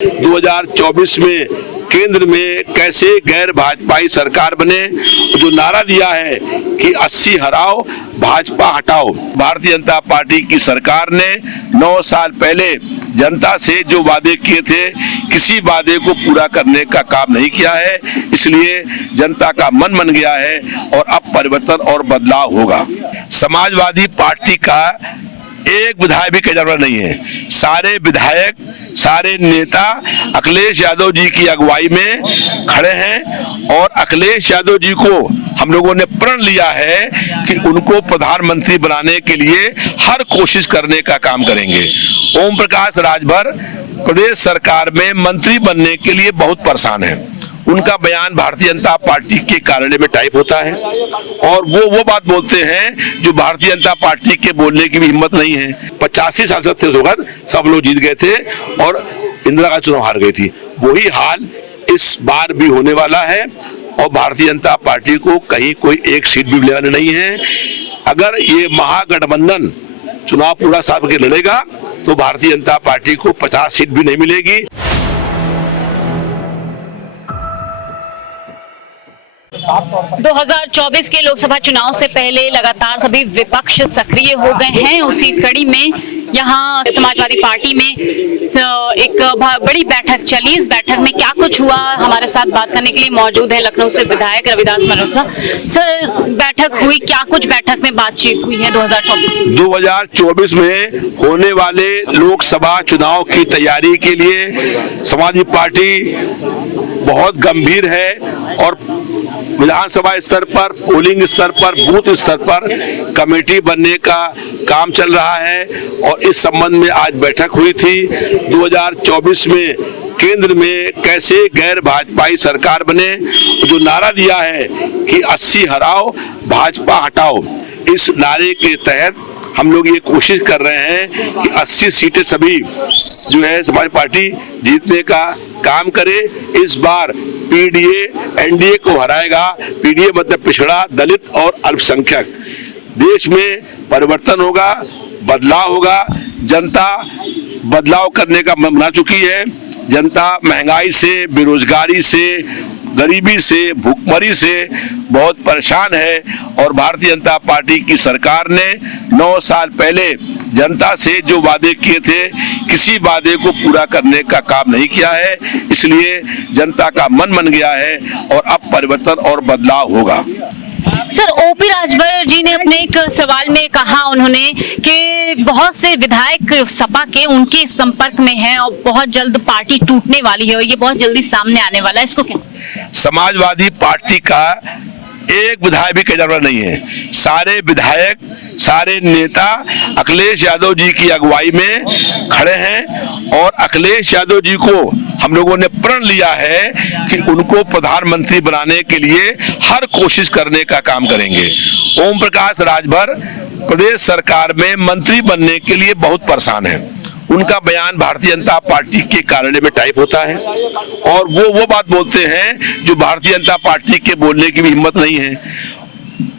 2024 में केंद्र में कैसे गैर भाजपाई सरकार बने, जो नारा दिया है कि 80 हराओ भाजपा हटाओ। भारतीय जनता पार्टी की सरकार ने 9 साल पहले जनता से जो वादे किए थे, किसी वादे को पूरा करने का काम नहीं किया है। इसलिए जनता का मन बन गया है और अब परिवर्तन और बदलाव होगा। समाजवादी पार्टी का एक विधायक भी कई नहीं है। सारे विधायक, सारे नेता अखिलेश यादव जी की अगुवाई में खड़े हैं और अखिलेश यादव जी को हम लोगों ने प्रण लिया है कि उनको प्रधानमंत्री बनाने के लिए हर कोशिश करने का काम करेंगे। ओम प्रकाश राजभर प्रदेश सरकार में मंत्री बनने के लिए बहुत परेशान है। उनका बयान भारतीय जनता पार्टी के कार्यालय में टाइप होता है और वो बात बोलते हैं जो भारतीय जनता पार्टी के बोलने की भी हिम्मत नहीं है। 85 सांसद थे उस वक्त, सब लोग जीत गए थे और इंदिरा गांधी चुनाव हार गई थी। वही हाल इस बार भी होने वाला है और भारतीय जनता पार्टी को कहीं कोई एक सीट भी मिलने वाली नहीं है। अगर ये महागठबंधन चुनाव पूरा साल के लड़ेगा तो भारतीय जनता पार्टी को 50 सीट भी नहीं मिलेगी। 2024 के लोकसभा चुनाव से पहले लगातार सभी विपक्ष सक्रिय हो गए हैं। उसी कड़ी में यहाँ समाजवादी पार्टी में एक बड़ी बैठक चली। इस बैठक में क्या कुछ हुआ, हमारे साथ बात करने के लिए मौजूद है लखनऊ से विधायक रविदास मल्होत्रा। सर, बैठक हुई, क्या कुछ बैठक में बातचीत हुई है 2024 में होने वाले लोकसभा चुनाव की तैयारी के लिए समाजवादी पार्टी बहुत गंभीर है और विधानसभा स्तर पर, पोलिंग स्तर पर, बूथ स्तर पर कमेटी बनने का काम चल रहा है और इस संबंध में आज बैठक हुई थी। 2024 में केंद्र में कैसे गैर भाजपाई सरकार बने, जो नारा दिया है कि 80 हराओ भाजपा हटाओ। इस नारे के तहत हम लोग ये कोशिश कर रहे हैं कि 80 सीटें सभी जो है समाजवादी पार्टी जीतने का काम करे। इस बार पीडीए एनडीए को हराएगा। पीडीए मतलब पिछड़ा, दलित और अल्पसंख्यक। देश में परिवर्तन होगा, बदलाव होगा। जनता बदलाव करने का मन बना चुकी है। जनता महंगाई से, बेरोजगारी से, गरीबी से, भूखमरी से बहुत परेशान है और भारतीय जनता पार्टी की सरकार ने 9 साल पहले जनता से जो वादे किए थे, किसी वादे को पूरा करने का काम नहीं किया है। इसलिए जनता का मन बन गया है और अब परिवर्तन और बदलाव होगा। सर, ओपी राजभर जी ने अपने एक सवाल में कहा उन्होंने कि बहुत से विधायक सपा के उनके संपर्क में हैं और बहुत जल्द पार्टी टूटने वाली है और ये बहुत जल्दी सामने आने वाला है। इसको कैसे? समाजवादी पार्टी का एक विधायक भी कई नहीं है। सारे विधायक, सारे नेता अखिलेश यादव जी की अगुवाई में खड़े हैं और अखिलेश यादव जी को हम लोगों ने प्रण लिया है कि उनको प्रधानमंत्री बनाने के लिए हर कोशिश करने का काम करेंगे। ओम प्रकाश राजभर प्रदेश सरकार में मंत्री बनने के लिए बहुत परेशान है। उनका बयान भारतीय जनता पार्टी के कार्यालय में टाइप होता है और वो बात बोलते हैं जो भारतीय जनता पार्टी के बोलने की भी हिम्मत नहीं है।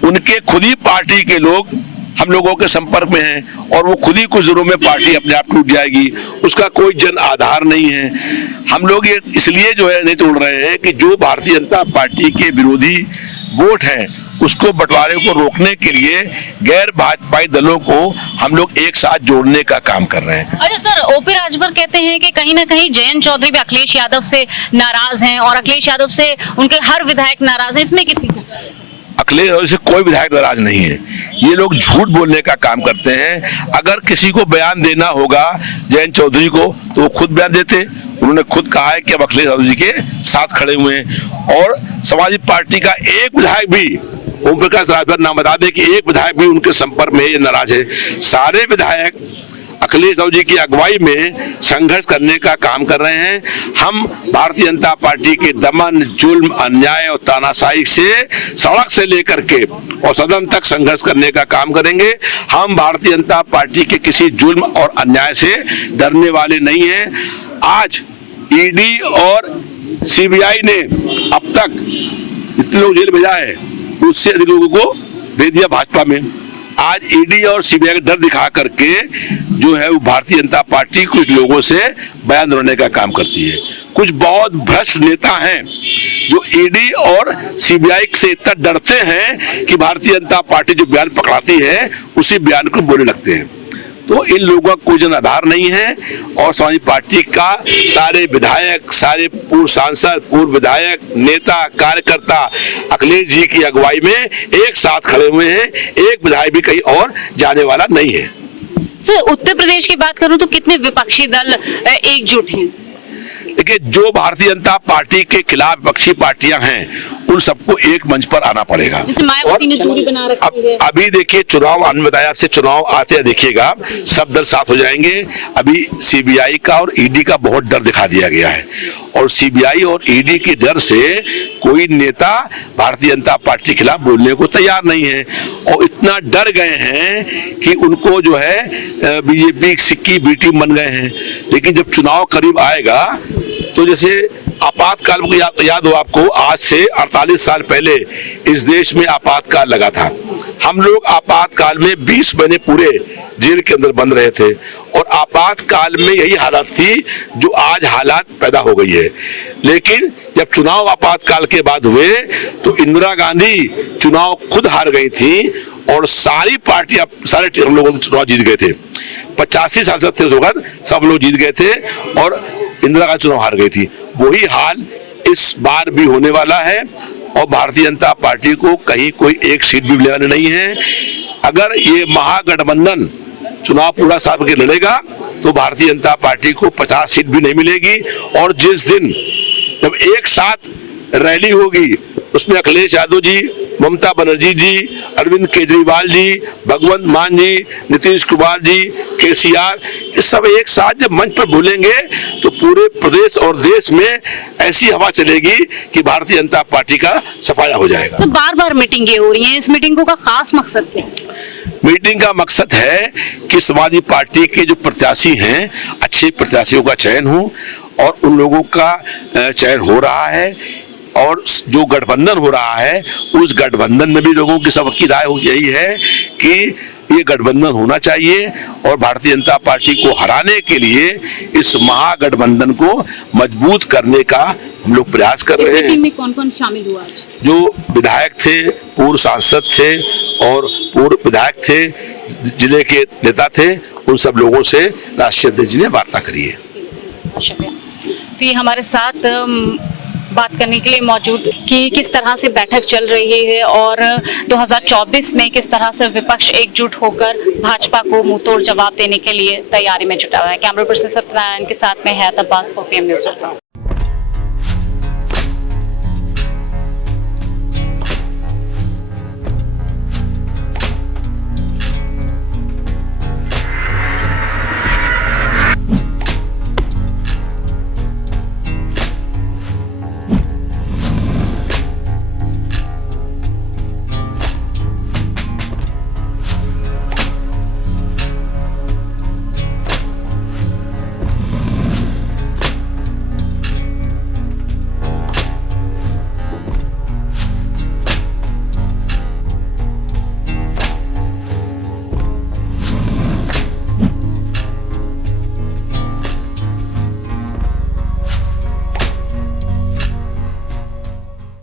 उनके खुद ही पार्टी के लोग हम लोगों के संपर्क में हैं और वो खुद ही कुछ दिनों में पार्टी अपने आप टूट जाएगी। उसका कोई जन आधार नहीं है। हम लोग ये इसलिए जो है नहीं तोड़ रहे हैं कि जो भारतीय जनता पार्टी के विरोधी वोट हैं उसको बंटवारे को रोकने के लिए गैर भाजपाई दलों को हम लोग एक साथ जोड़ने का काम कर रहे हैं। अरे सर, ओपी राजभर कहते हैं कि कहीं ना कहीं जयंत चौधरी भी अखिलेश यादव से नाराज हैं और अखिलेश यादव से उनके हर विधायक नाराज हैं। इसमें कितनी सच्चाई है? अखिलेश यादव से कोई विधायक नाराज नहीं है। ये लोग झूठ बोलने का काम करते हैं। अगर किसी को बयान देना होगा जयंत चौधरी को तो वो खुद बयान देते। उन्होंने खुद कहा है कि अब अखिलेश यादव जी के साथ खड़े हुए हैं और समाजवादी पार्टी का एक विधायक भी, ओम प्रकाश राजभर नाम बता दें कि एक विधायक भी उनके संपर्क में नाराज है। सारे विधायक अखिलेश यादव जी की अगुवाई में संघर्ष करने का काम कर रहे हैं। हम भारतीय जनता पार्टी के दमन, जुल्म, अन्याय और तानाशाही से सड़क से लेकर के और सदन तक संघर्ष करने का काम करेंगे। हम भारतीय जनता पार्टी के किसी जुल्म और अन्याय से डरने वाले नहीं हैं। आज ईडी और सीबीआई ने अब तक इतने लोग जेल भेजा है, उससे अधिक लोगों को भेज दिया भाजपा में। आज ईडी और सीबीआई का डर दिखा करके जो है वो भारतीय जनता पार्टी कुछ लोगों से बयान दिलाने का काम करती है। कुछ बहुत भ्रष्ट नेता हैं जो ईडी और सीबीआई से इतना डरते हैं कि भारतीय जनता पार्टी जो बयान पकड़ाती है उसी बयान को बोलने लगते हैं। तो इन लोगों का कोई जन आधार नहीं है और समाजवादी पार्टी का सारे विधायक, सारे पूर्व सांसद, पूर्व विधायक, नेता, कार्यकर्ता अखिलेश जी की अगुवाई में एक साथ खड़े हुए हैं। एक विधायक भी कहीं और जाने वाला नहीं है। सर, उत्तर प्रदेश की बात करूं तो कितने विपक्षी दल एकजुट हैं? देखिए, जो भारतीय जनता पार्टी के खिलाफ विपक्षी पार्टियां हैं उन सबको एक मंच पर आना पड़ेगा। जैसे मायावती ने दूरी बना रखी है। अभी देखिए चुनाव, हमने बताया आपसे, चुनाव आते हैं देखिएगा सब दल साथ हो जाएंगे। अभी सीबीआई का और ईडी का बहुत डर दिखा दिया गया है और सीबीआई और ईडी के डर से कोई नेता भारतीय जनता पार्टी के खिलाफ बोलने को तैयार नहीं है और इतना डर गए हैं कि उनको जो है बीजेपी सिक्की बी टीम बन गए हैं। लेकिन जब चुनाव करीब आएगा तो जैसे आपातकाल को याद हो आपको, आज से 48 साल पहले इस देश में आपातकाल लगा था। हम लोग आपातकाल में 20 महीने पूरे जेल के अंदर बंद रहे थे और आपातकाल में यही हालत थी जो आज हालात पैदा हो गई है। लेकिन जब चुनाव आपातकाल के बाद हुए तो इंदिरा गांधी चुनाव खुद हार गई थी और सारी पार्टियां, सारे हम लोगों चुनाव जीत गए थे। 85 सांसद थे उस वक्त, सब लोग जीत गए थे और इंदिरा गांधी चुनाव हार गई थी। वही हाल इस बार भी होने वाला है और भारतीय जनता पार्टी को कहीं कोई एक सीट भी लेने नहीं है। अगर ये महागठबंधन चुनाव पूरा साल के लड़ेगा तो भारतीय जनता पार्टी को 50 सीट भी नहीं मिलेगी और जिस दिन जब एक साथ रैली होगी उसमें अखिलेश यादव जी, ममता बनर्जी जी, अरविंद केजरीवाल जी, भगवंत मान जी, नीतीश कुमार जी, केसीआर, ये सब एक साथ जब मंच पर बोलेंगे तो पूरे प्रदेश और देश में ऐसी हवा चलेगी कि भारतीय जनता पार्टी का सफाया हो जाएगा। सर, बार-बार मीटिंगें हो रही हैं, इस मीटिंगों का खास मकसद क्या है? मीटिंग का मकसद है कि समाजवादी पार्टी के जो प्रत्याशी हैं अच्छे प्रत्याशियों का चयन हो और उन लोगों का चयन हो रहा है और जो गठबंधन हो रहा है उस गठबंधन में भी लोगों की सबकी राय यही है कि ये गठबंधन होना चाहिए और भारतीय जनता पार्टी को हराने के लिए इस महागठबंधन को मजबूत करने का हम लोग प्रयास कर रहे हैं। टीम में कौन-कौन शामिल हुआ आज? जो विधायक थे, पूर्व सांसद थे और पूर्व विधायक थे, जिले के नेता थे, उन सब लोगों से राष्ट्रीय अध्यक्ष जी ने वार्ता करी है। शुक्रिया। तो ये हमारे साथ बात करने के लिए मौजूद कि किस तरह से बैठक चल रही है और 2024 में किस तरह से विपक्ष एकजुट होकर भाजपा को मुंहतोड़ जवाब देने के लिए तैयारी में जुटा हुआ है। कैमरा पर्सन सत्यनारायण के साथ में है अब्बास, 4PM न्यूज़।